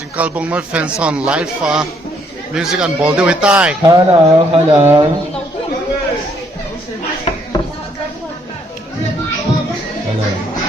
Jingkalbong my fans on live music and ball with tai. Hello, hello. Hello.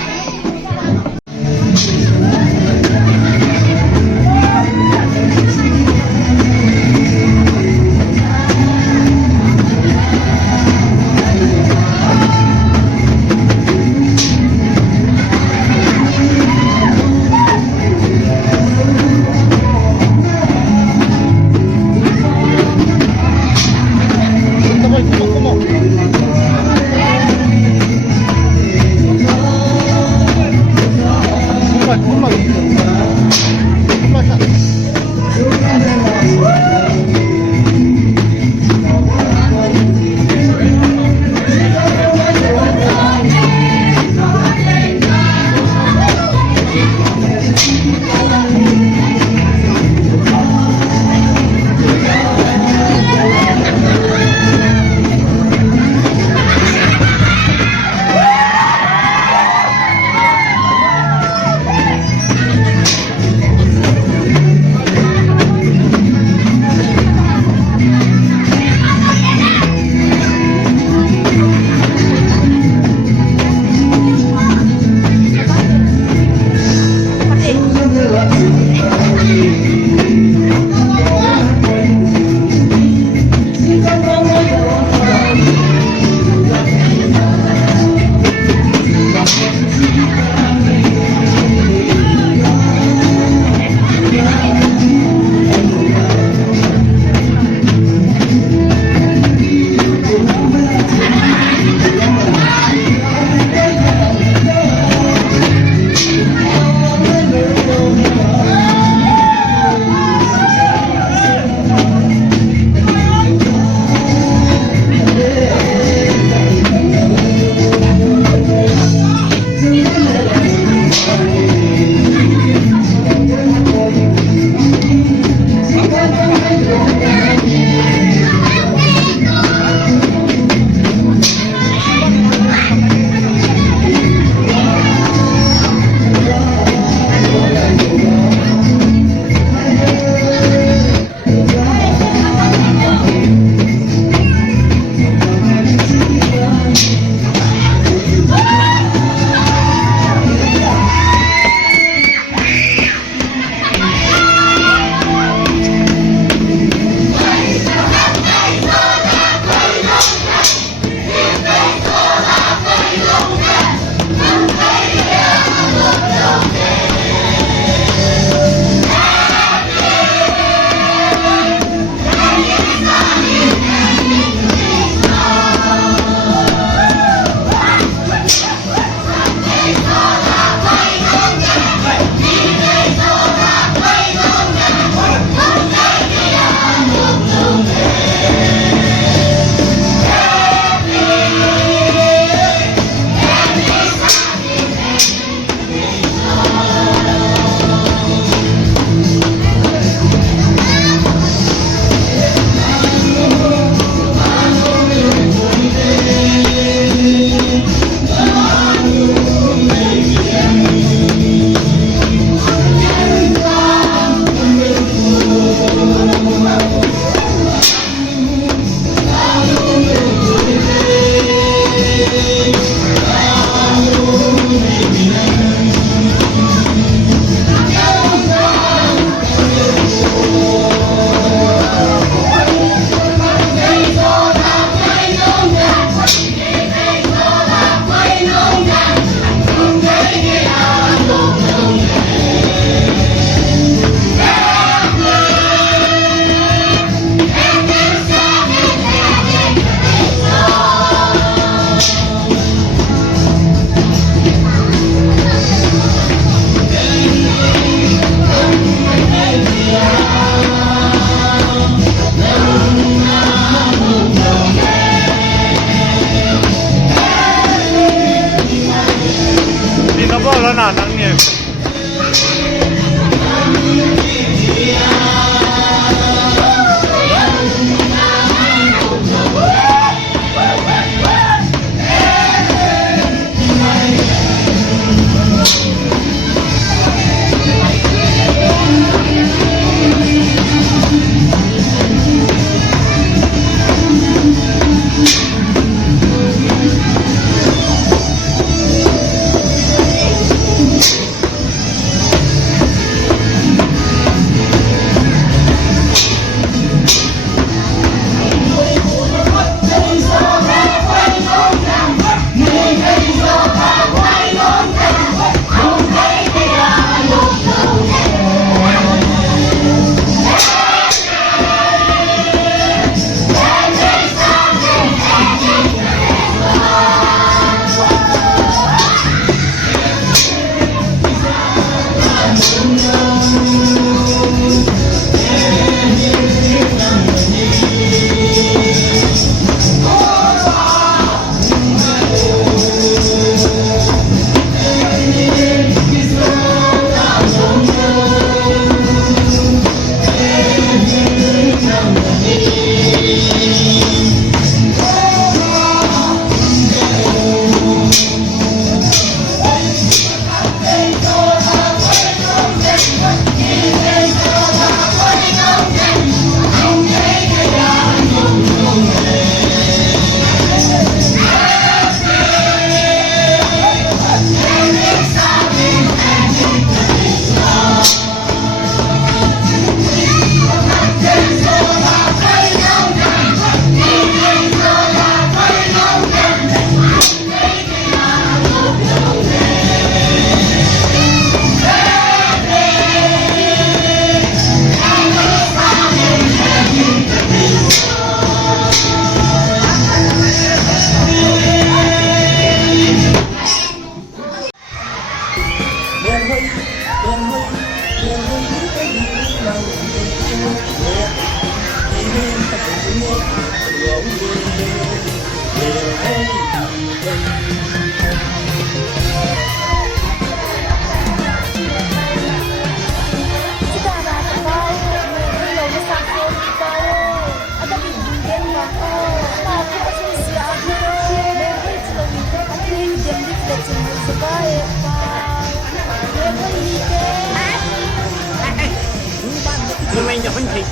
mày nhỏ hơn thì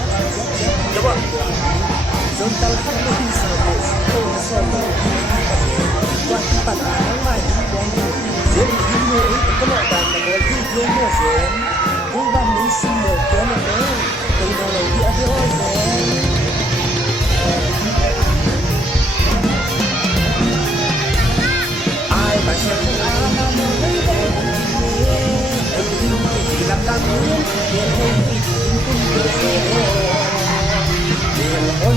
đúng không chúng ta phát huy sự tôi sẽ quan tâm đến mai diễn viên người có một bạn là người thi thương của diễn vui ba mình xin được kéo một cái từ đầu đầu địa với ôi diễn ai mà sẽ không ai mà muốn thấy em em chỉ làm ta muốn để không bị không được để ôi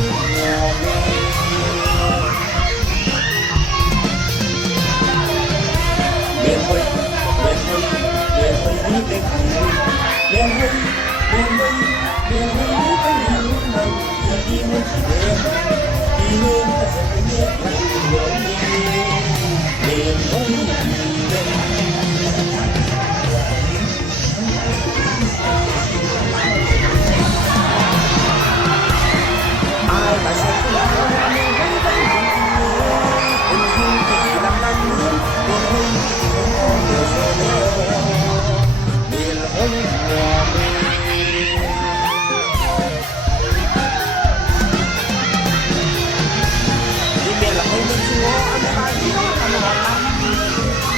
ai mà sẽ không làm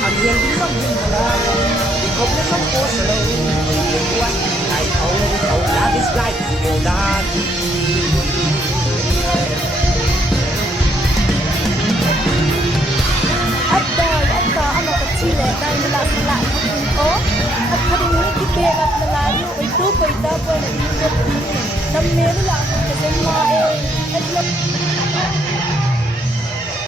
anh hiền cũng không nhìn thấy thì không biết không có sự đâu chuyện của anh ngày thâu đã biết lại điều đã Ada anak kecil yang melak-melak itu, akhirnya kita melari itu kita pun ini, namanya lah kita semua